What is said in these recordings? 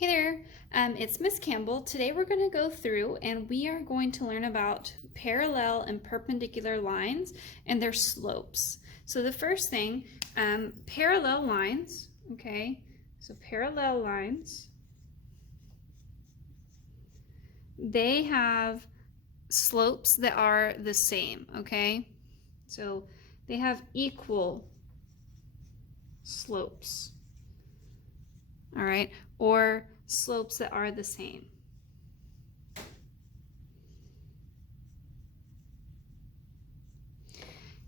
Hey there, it's Miss Campbell. Today we're going to go through and we are going to learn about parallel and perpendicular lines and their slopes. So the first thing, parallel lines, okay, so parallel lines, they have slopes that are the same, okay? So they have equal slopes, all right, or slopes that are the same.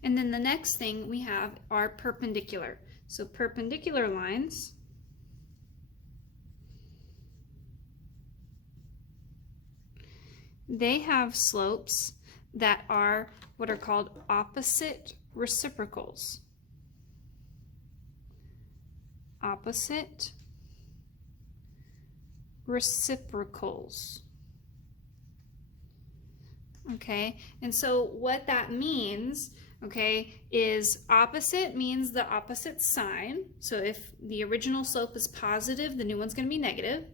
And then the next thing we have are perpendicular. So perpendicular lines they have slopes that are what are called opposite reciprocals. Opposite reciprocals. Okay, and so what that means, okay, is opposite means the opposite sign. So if the original slope is positive, the new one's going to be negative.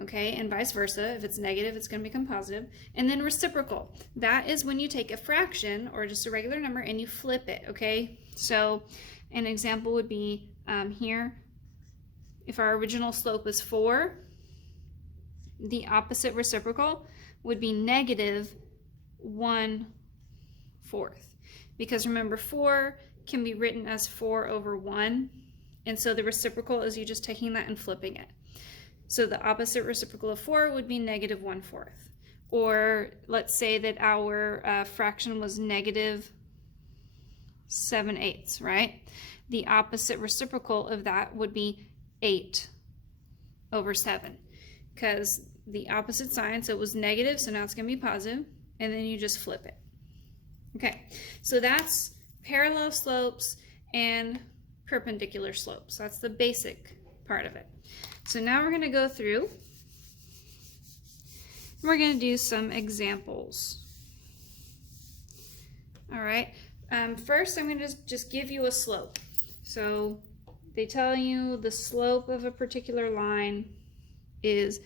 Okay, and vice versa. If it's negative, it's going to become positive. And then reciprocal. That is when you take a fraction or just a regular number and you flip it, okay? So an example would be here. If our original slope is 4, the opposite reciprocal would be negative 1/4. Because remember, 4 can be written as 4/1. And so the reciprocal is you just taking that and flipping it. So the opposite reciprocal of 4 would be negative 1/4. Or let's say that our fraction was negative 7/8, right? The opposite reciprocal of that would be 8/7. Because the opposite sign, so it was negative, so now it's going to be positive, and then you just flip it. Okay, so that's parallel slopes and perpendicular slopes. That's the basic part of it. So now we're going to go through, we're going to do some examples. All right, first I'm going to just give you a slope. So they tell you the slope of a particular line is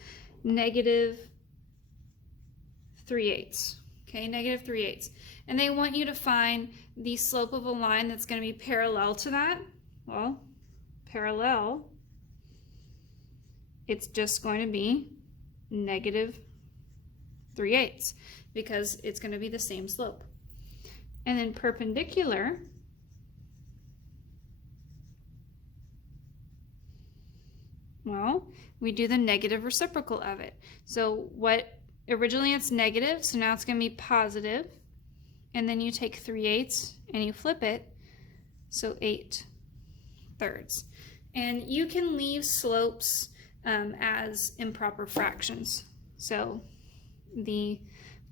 negative 3/8. Okay, negative 3/8. And they want you to find the slope of a line that's going to be parallel to that. Well, parallel, it's just going to be negative 3/8 because it's going to be the same slope. And then perpendicular, well, we do the negative reciprocal of it. So what originally it's negative, so now it's going to be positive. And then you take 3/8 and you flip it, so 8/3. And you can leave slopes as improper fractions. So the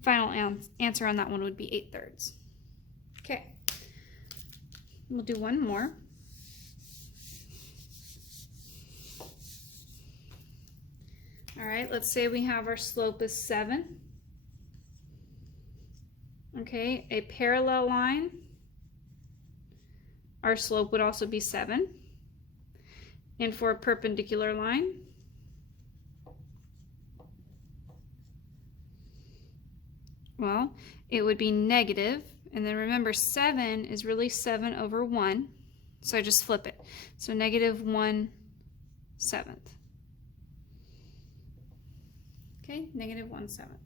final answer on that one would be 8/3. Okay, we'll do one more. All right, let's say we have our slope is 7. Okay, a parallel line, our slope would also be 7. And for a perpendicular line, well, it would be negative. And then remember, 7 is really 7/1. So I just flip it. So negative 1/7. Okay, negative 1/7.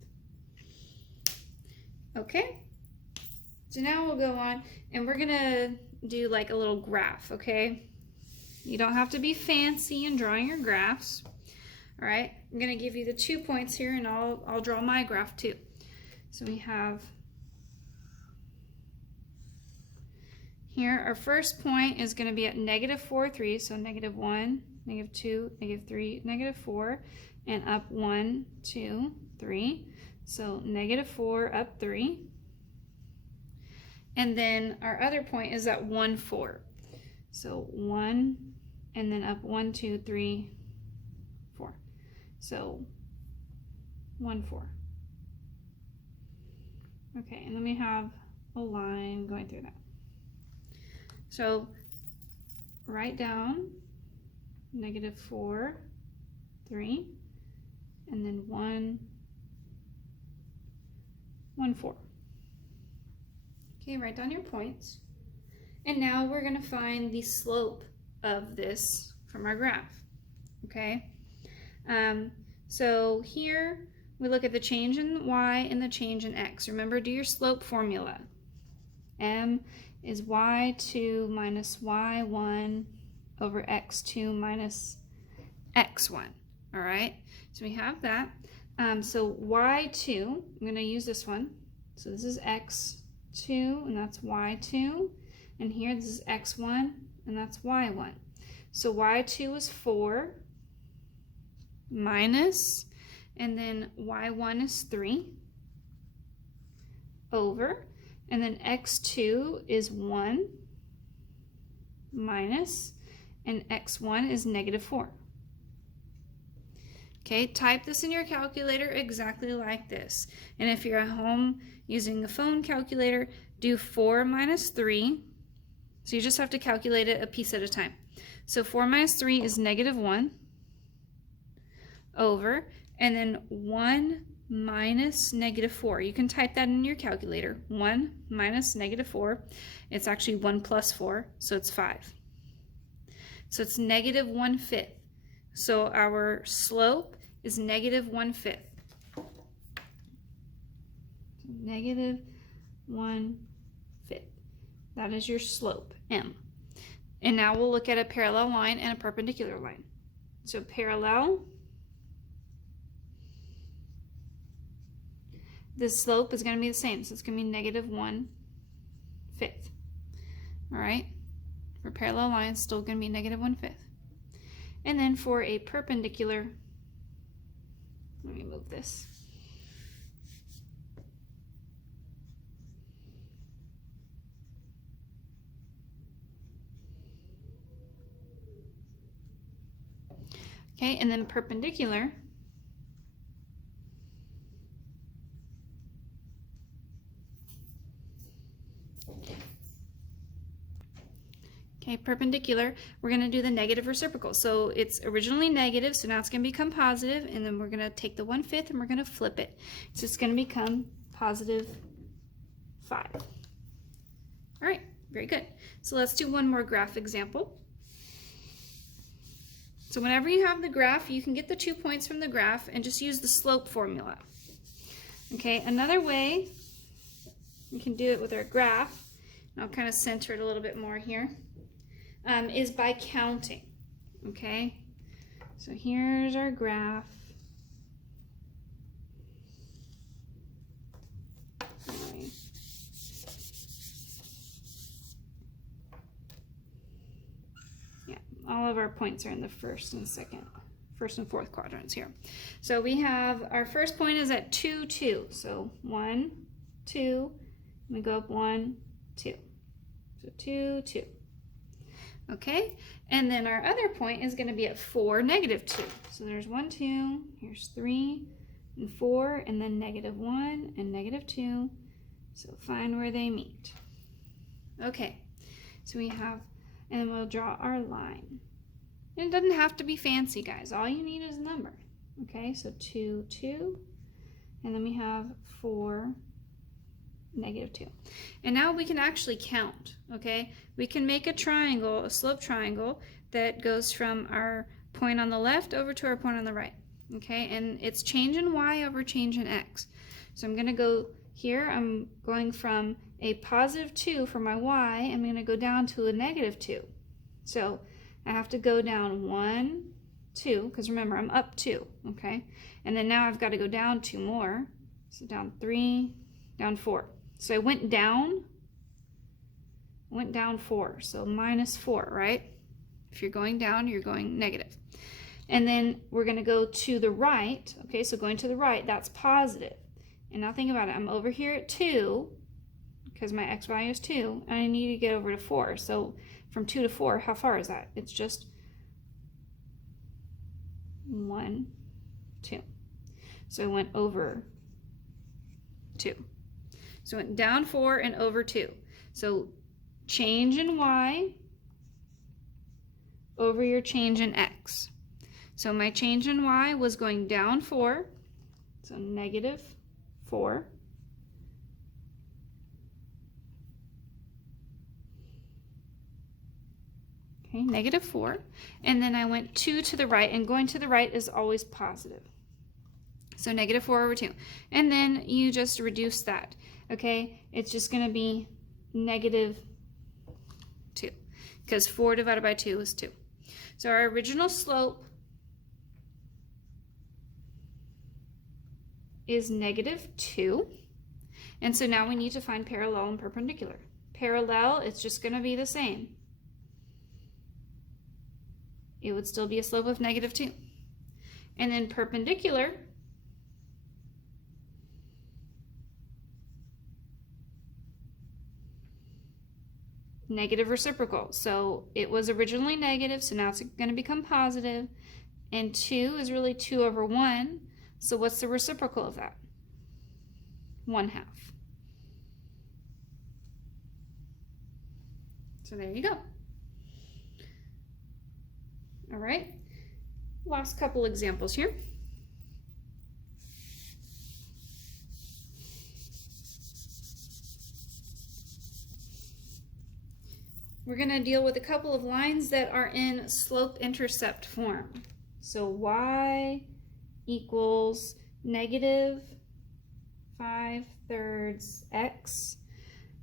Okay, so now we'll go on and we're gonna do like a little graph, okay? You don't have to be fancy in drawing your graphs. All right, I'm gonna give you the 2 points here and I'll draw my graph too. So we have here, our first point is gonna be at negative 4/3, so negative 1, negative 2, negative 3, negative 4, and up 1, 2, 3. So negative 4 up 3. And then our other point is at 1/4. So 1 and then up 1, 2, 3, 4. So 1/4. Okay, and then we have a line going through that. So write down negative 4, 3. and then 1, 1, 4. Okay, write down your points. And now we're going to find the slope of this from our graph. Okay, so here we look at the change in y and the change in x. Remember, do your slope formula. M is y2 minus y1 over x2 minus x1. All right, so we have that. So y2, I'm going to use this one. So this is x2 and that's y2. And here this is x1 and that's y1. So y2 is 4 minus, and then y1 is 3 over, and then x2 is 1 minus, and x1 is negative 4. Okay, type this in your calculator exactly like this. And if you're at home using a phone calculator, do 4 minus 3. So you just have to calculate it a piece at a time. So 4 minus 3 is negative 1 over, and then 1 minus negative 4. You can type that in your calculator. 1 minus negative 4. It's actually 1 plus 4, so it's 5. So it's negative 1/5. So our slope is negative 1/5. Negative 1/5. That is your slope, M. And now we'll look at a parallel line and a perpendicular line. So parallel, the slope is going to be the same. So it's going to be negative 1/5. All right. For parallel lines, still going to be negative 1/5. And then for a perpendicular, let me move this. Okay, and then perpendicular, okay, perpendicular, we're going to do the negative reciprocal. So it's originally negative, so now it's going to become positive, and then we're going to take the 1/5 and we're going to flip it. So it's going to become positive 5. All right, very good. So let's do one more graph example. So whenever you have the graph, you can get the 2 points from the graph and just use the slope formula. Okay, another way we can do it with our graph, and I'll kind of center it a little bit more here, is by counting. Okay, so here's our graph. All of our points are in the first and fourth quadrants here. So we have our first point is at 2, 2. So 1, 2, and we go up 1, 2. So 2, 2. Okay, and then our other point is going to be at 4, negative 2. So there's 1, 2, here's 3, and 4, and then negative 1 and negative 2. So find where they meet. Okay, so we have, and then we'll draw our line. And it doesn't have to be fancy, guys. All you need is a number. Okay, so 2, 2. And then we have 4, negative 2. And now we can actually count, okay? We can make a triangle, a slope triangle, that goes from our point on the left over to our point on the right, okay? And it's change in y over change in x. So I'm going to go here. I'm going from a positive 2 for my y. I'm going to go down to a negative 2. So I have to go down 1, 2, because remember, I'm up 2, okay? And then now I've got to go down 2 more. So down 3, down 4. So I went down 4, so minus 4, right? If you're going down, you're going negative. And then we're going to go to the right, okay? So going to the right, that's positive. And now think about it. I'm over here at 2, because my x value is 2, and I need to get over to 4. So from 2 to 4, how far is that? It's just 1, 2. So I went over 2. So I went down 4 and over 2. So change in y over your change in x. So my change in y was going down 4, so negative 4. Okay, negative 4. And then I went 2 to the right, and going to the right is always positive. So negative 4 over 2. And then you just reduce that. Okay, it's just going to be negative 2, because 4 divided by 2 is 2. So our original slope is negative 2. And so now we need to find parallel and perpendicular. Parallel, it's just going to be the same. It would still be a slope of negative 2. And then perpendicular, negative reciprocal. So it was originally negative, so now it's going to become positive. And 2 is really 2 over 1. So what's the reciprocal of that? 1/2. So there you go. All right, last couple examples here. We're going to deal with a couple of lines that are in slope-intercept form. So y equals negative 5/3 x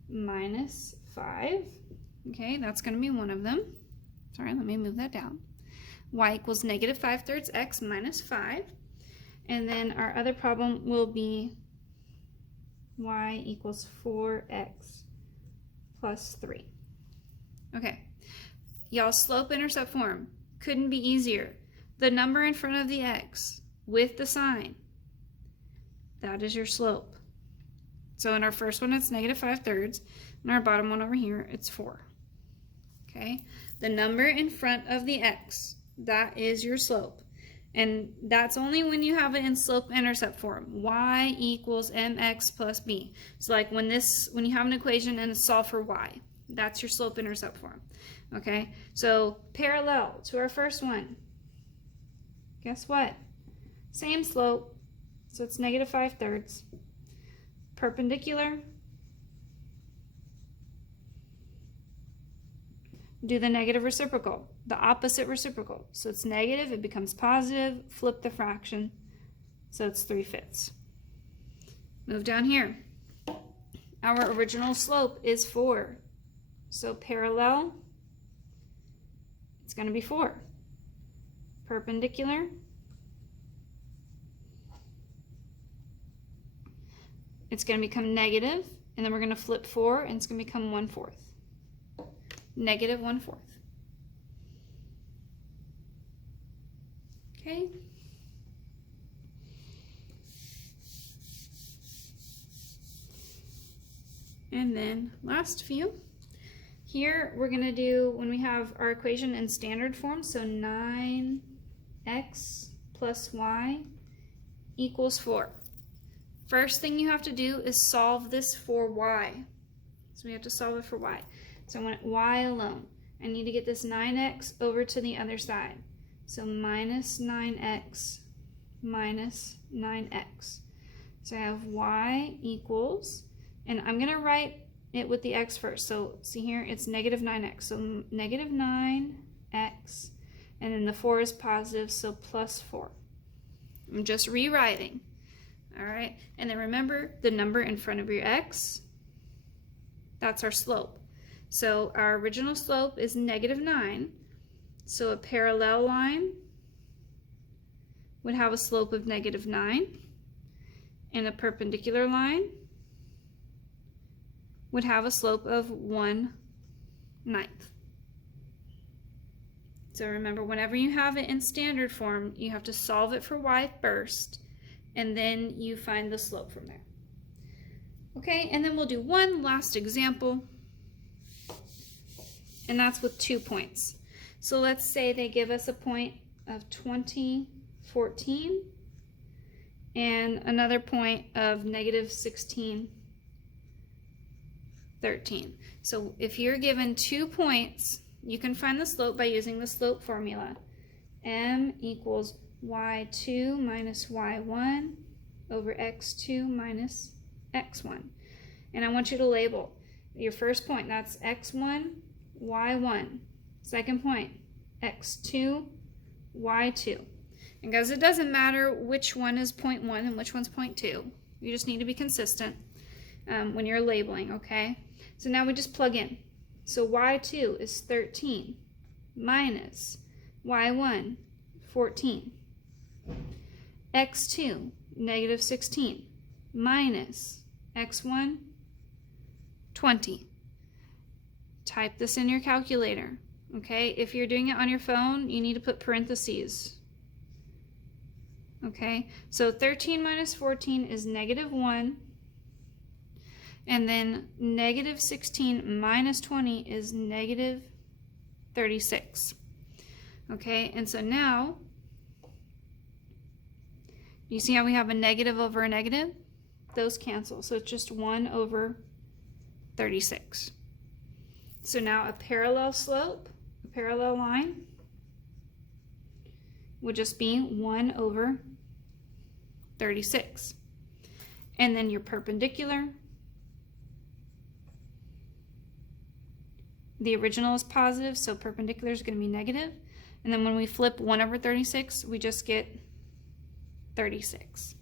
minus 5. Okay, that's going to be one of them. Sorry, let me move that down. Y equals negative 5/3 x minus 5. And then our other problem will be y equals 4x plus 3. Okay, y'all, slope-intercept form couldn't be easier. The number in front of the x with the sign, that is your slope. So in our first one, it's negative 5/3. In our bottom one over here, it's 4. Okay, the number in front of the x, that is your slope. And that's only when you have it in slope-intercept form. Y equals mx plus b. So like when you have an equation and it's solved for y, that's your slope-intercept form. Okay, so parallel to our first one, guess what? Same slope, so it's negative 5/3. Perpendicular, do the negative reciprocal, the opposite reciprocal. So it's negative, it becomes positive, flip the fraction, so it's 3/5. Move down here. Our original slope is 4. So parallel, it's going to be 4. Perpendicular, it's going to become negative, and then we're going to flip 4, and it's going to become 1/4. Negative 1/4. Okay. And then last few. Here we're going to do, when we have our equation in standard form, so 9x plus y equals 4. First thing you have to do is solve this for y. So we have to solve it for y. So I want y alone. I need to get this 9x over to the other side. So minus 9x minus 9x. So I have y equals, and I'm going to write it with the x first. So see here, it's negative 9x. So negative 9x, and then the 4 is positive, so plus 4. I'm just rewriting. All right, and then remember the number in front of your x, that's our slope. So our original slope is negative 9. So a parallel line would have a slope of negative 9, and a perpendicular line would have a slope of 1/9. So remember, whenever you have it in standard form, you have to solve it for y first, and then you find the slope from there. Okay, and then we'll do one last example, and that's with 2 points. So let's say they give us a point of 20, 14, and another point of negative 16, 13. So if you're given 2 points, you can find the slope by using the slope formula. m equals y2 minus y1 over x2 minus x1. And I want you to label your first point, that's x1, y1. Second point, x2, y2. And guys, it doesn't matter which one is point 1 and which one's point 2. You just need to be consistent when you're labeling, okay? So now we just plug in. So y2 is 13 minus y1, 14. x2, negative 16, minus x1, 20. Type this in your calculator, okay? If you're doing it on your phone, you need to put parentheses. Okay, so 13 minus 14 is negative 1, and then negative 16 minus 20 is negative 36. Okay, and so now, you see how we have a negative over a negative? Those cancel, so it's just 1 over 36. So now a parallel slope, a parallel line, would just be 1 over 36. And then your perpendicular, the original is positive, so perpendicular is going to be negative. And then when we flip 1 over 36, we just get 36.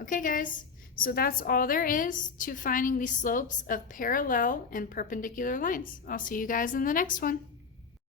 Okay, guys, so that's all there is to finding the slopes of parallel and perpendicular lines. I'll see you guys in the next one.